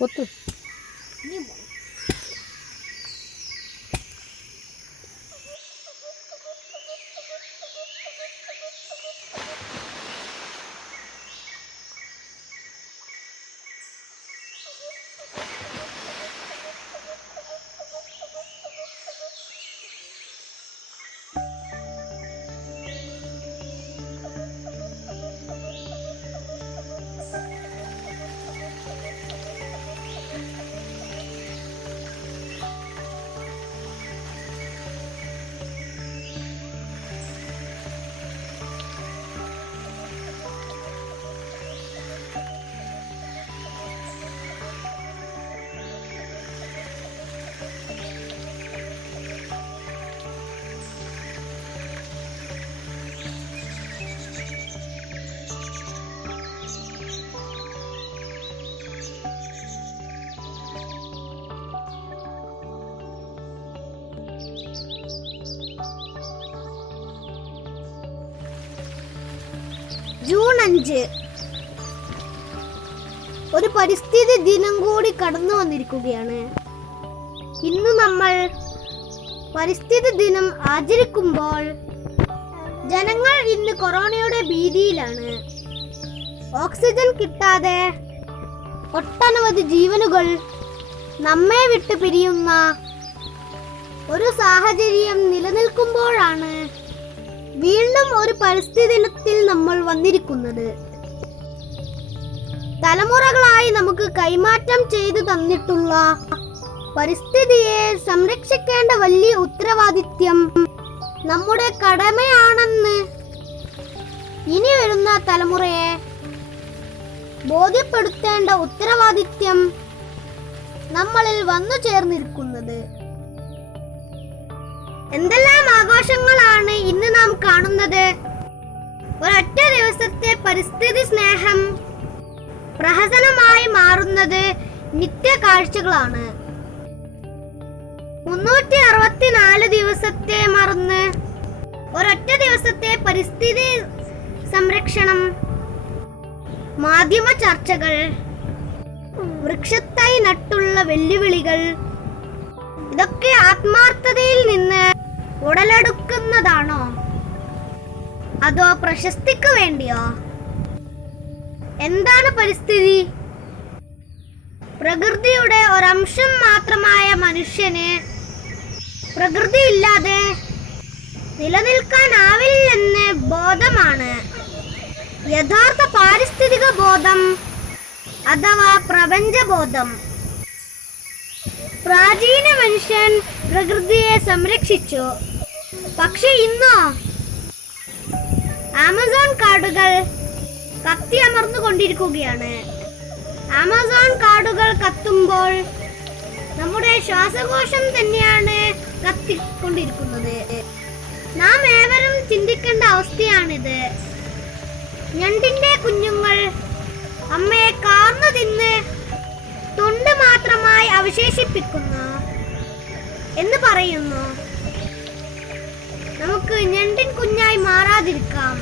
കൊത്ത്. June 5 ഒരു പരിസ്ഥിതി ദിനം കൂടി കടന്നു വന്നിരിക്കുകയാണ്. ഇന്ന് നമ്മൾ പരിസ്ഥിതി ദിനം ആചരിക്കുമ്പോൾ ജനങ്ങൾ ഇന്ന് കൊറോണയുടെ ഭീതിയിലാണ്. ഓക്സിജൻ കിട്ടാതെ ഒട്ടനവധി ജീവനുകൾ നമ്മെ വിട്ട് പിരിയുന്ന ഒരു സാഹചര്യം നിലനിൽക്കുമ്പോഴാണ് വീണ്ടും ഒരു പരിസ്ഥിതി ദിനത്തിൽ നമ്മൾ വന്നിരിക്കുന്നത്. തലമുറകളായി നമുക്ക് കൈമാറ്റം ചെയ്തു തന്നിട്ടുള്ള പരിസ്ഥിതിയെ സംരക്ഷിക്കേണ്ട വലിയ ഉത്തരവാദിത്യം നമ്മുടെ കടമയാണെന്ന് ഇനി വരുന്ന തലമുറയെ ബോധ്യപ്പെടുത്തേണ്ട ഉത്തരവാദിത്യം നമ്മളിൽ വന്നു ചേർന്നിരിക്കുന്നത്. എന്തെല്ലാം ആഘോഷങ്ങളാണ് ഇന്ന് നാം കാണുന്നത്. ഒരൊറ്റ ദിവസത്തെ പരിസ്ഥിതി സ്നേഹം പ്രഹസനമായി മാറുന്നത് നിത്യ കാഴ്ചകളാണ്. 364 ദിവസത്തെ മറന്ന് ഒരൊറ്റ ദിവസത്തെ പരിസ്ഥിതി സംരക്ഷണം, മാധ്യമ ചർച്ചകൾ, വൃക്ഷത്തൈ നട്ടുള്ള വെല്ലുവിളികൾ, ഇതൊക്കെ ആത്മാർത്ഥതയിൽ നിന്ന് ഉടലെടുക്കുന്നതാണോ അതോ പ്രശസ്തിക്ക് വേണ്ടിയോ? എന്താണ് പരിസ്ഥിതി? പ്രകൃതിയുടെ ഒരംശം മാത്രമായ മനുഷ്യന് പ്രകൃതി ഇല്ലാതെ നിലനിൽക്കാനാവില്ലെന്ന് ബോധമാണ് യഥാർത്ഥ പാരിസ്ഥിതിക ബോധം അഥവാ പ്രപഞ്ചബോധം. പ്രാചീന മനുഷ്യൻ പ്രകൃതിയെ സംരക്ഷിച്ചു. പക്ഷെ ഇന്നോ ആമസോൺ കാടുകൾ കത്തിയമർന്നുകൊണ്ടിരിക്കുകയാണ്. ആമസോൺ കാടുകൾ കത്തുമ്പോൾ നമ്മുടെ ശ്വാസകോശം തന്നെയാണ് കത്തിക്കൊണ്ടിരിക്കുന്നത്. നാം ഏവരും ചിന്തിക്കേണ്ട അവസ്ഥയാണിത്. ഞണ്ടിന്റെ കുഞ്ഞുങ്ങൾ അമ്മയെ കാർന്നു തിന്ന് തൊണ്ട് മാത്രമായി അവശേഷിപ്പിക്കുന്നു എന്ന് പറയുന്നു. നമുക്ക് ഞണ്ടിൻ കുഞ്ഞായി മാറാതിരിക്കാം.